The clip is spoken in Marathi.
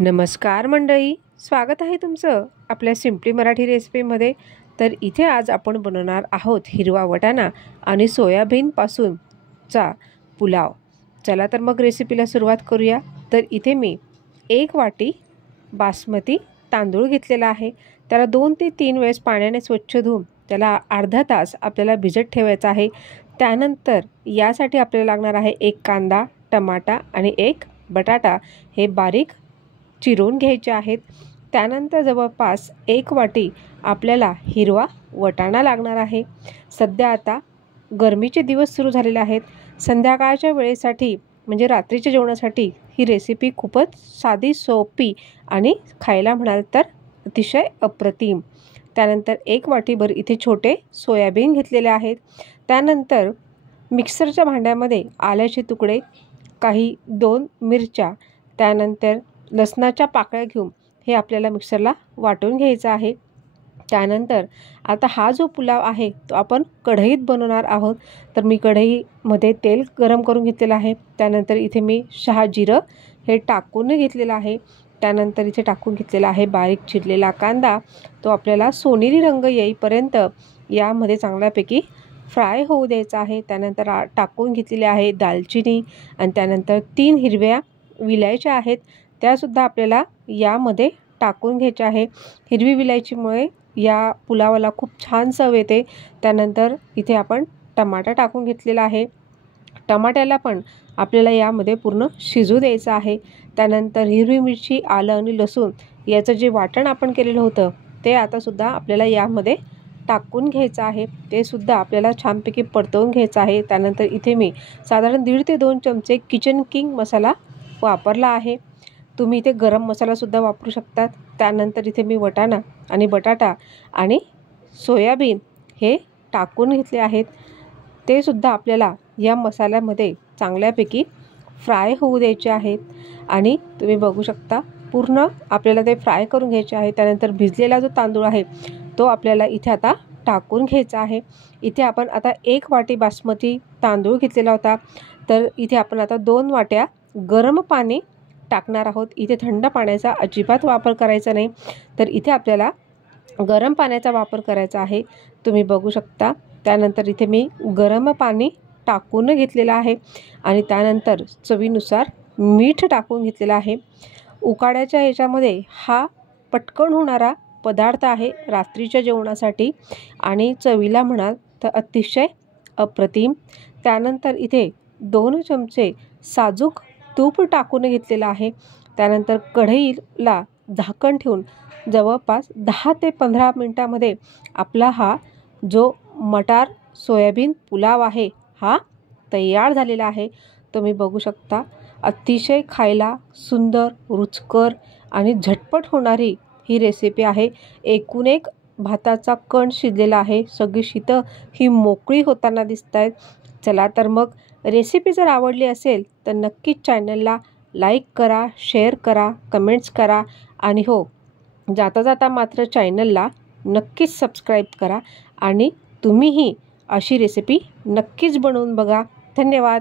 नमस्कार मंडळी, स्वागत आहे तुमचं आपल्या सिम्पली मराठी रेसिपीमध्ये। तर इथे आज आपण बनवणार आहोत हिरवा वाटाणा आणि सोयाबीनपासूनचा पुलाव। चला तर मग रेसिपीला सुरुवात करूया। तर इथे मी 1 वाटी बासमती तांदूळ घेतलेला आहे। त्याला 2 ते 3 वेळेस पाण्याने स्वच्छ धुवून त्याला अर्धा तास आपल्याला भिजत ठेवायचा आहे। त्यानंतर यासाठी आपल्याला लागणार आहे 1 कांदा, टमाटा आणि 1 बटाटा हे बारीक चिरून घ्यायचे आहेत। त्यानंतर जवळपास 1 वाटी आपल्याला हिरवा वाटाणा लागणार आहे। सध्या आता गरमीचे दिवस सुरू झालेले आहेत। संध्याकाळच्या वेळेसाठी म्हणजे रात्रीच्या जेवणासाठी ही रेसिपी खूपच साधी, सोपी आणि खायला म्हणाल तर अतिशय अप्रतिम। त्यानंतर 1 वाटीभर इथे छोटे सोयाबीन घेतलेले आहेत। त्यानंतर मिक्सरच्या भांड्यामध्ये आल्याचे तुकडे, काही 2 मिरच्या, त्यानंतर लसणाच्या पाकळ्या घेऊन हे आपल्याला मिक्सरला वाटून घ्यायचं आहे। त्यानंतर आता हा जो पुलाव आहे तो आपण कढईत बनवणार आहोत। तर मी कढईमध्ये तेल गरम करून घेतलेलं आहे। त्यानंतर इथे मी शहाजिरं हे टाकून घेतलेलं आहे। त्यानंतर इथे टाकून घेतलेला आहे बारीक चिरलेला कांदा। तो आपल्याला सोनेरी रंग येईपर्यंत यामध्ये चांगल्यापैकी फ्राय होऊ द्यायचा आहे। त्यानंतर टाकून घेतलेली आहे दालचिनी आणि त्यानंतर 3 हिरव्या विलायच्या आहेत, त्यासुद्धा आपल्याला यामध्ये टाकून घ्यायच्या आहे। हिरवी विलायचीमुळे या पुलावाला खूप छान चव येते। त्यानंतर इथे आपण टमाटा टाकून घेतलेला आहे। टमाट्याला पण आपल्याला यामध्ये पूर्ण शिजू द्यायचं आहे। त्यानंतर हिरवी मिरची, आलं आणि लसूण याचं जे वाटण आपण केलेलं होतं ते आतासुद्धा आपल्याला यामध्ये टाकून घ्यायचं आहे। ते सुद्धा आपल्याला छानपैकी परतवून घ्यायचं आहे। त्यानंतर इथे मी साधारण 1.5 ते 2 चमचे किचन किंग मसाला वापरला आहे। तुम्ही इथे गरम मसालासुद्धा वापरू शकतात। त्यानंतर इथे मी वाटाणा आणि बटाटा आणि सोयाबीन हे टाकून घेतले आहेत। ते सुद्धा आपल्याला या मसाल्यामध्ये चांगल्यापैकी फ्राय होऊ द्यायचे आहेत आणि तुम्ही बघू शकता पूर्ण आपल्याला ते फ्राय करून घ्यायचे आहे। त्यानंतर भिजलेला जो तांदूळ आहे तो आपल्याला इथे आता टाकून घ्यायचा आहे। इथे आपण आता 1 वाटी बासमती तांदूळ घेतलेला होता, तर इथे आपण आता 2 वाट्या गरम पाणी टाकणार आहोत। इथे थंड पाण्याचा अजिबात वापर करायचा नाही, तर इथे आपल्याला गरम पाण्याचा वापर करायचा आहे, तुम्ही बघू शकता। त्यानंतर इथे मी गरम पाणी टाकून घेतलेलं आहे आणि त्यानंतर चवीनुसार मीठ टाकून घेतलेलं आहे। उकाड्याच्या ह्याच्यामध्ये हा पटकन होणारा पदार्थ आहे रात्रीच्या जेवणासाठी आणि चवीला म्हणाल तर अतिशय अप्रतिम। त्यानंतर इथे 2 चमचे साजूक तूप टाकून घेतलेलं आहे। त्यानंतर कढईला झाकण ठेवून जवळपास 10 ते 15 मिनिटामध्ये आपला हा जो मटार सोयाबीन पुलाव आहे हा तयार झालेला आहे। तुम्ही बघू शकता अतिशय खायला सुंदर, रुचकर आणि झटपट होणारी ही रेसिपी आहे। एकूण एक भाताचा कण शिजलेला आहे, सगळी शीतं ही मोकळी होताना दिसत आहेत। चला तर मग रेसिपी जर आवडली असेल तर नक्कीच चॅनलला लाईक करा, शेअर करा, कमेंट्स करा आणि हो, जाता जाता मात्र चॅनलला नक्कीच सबस्क्राईब करा आणि तुम्हीही अशी रेसिपी नक्कीच बनवून बघा। धन्यवाद।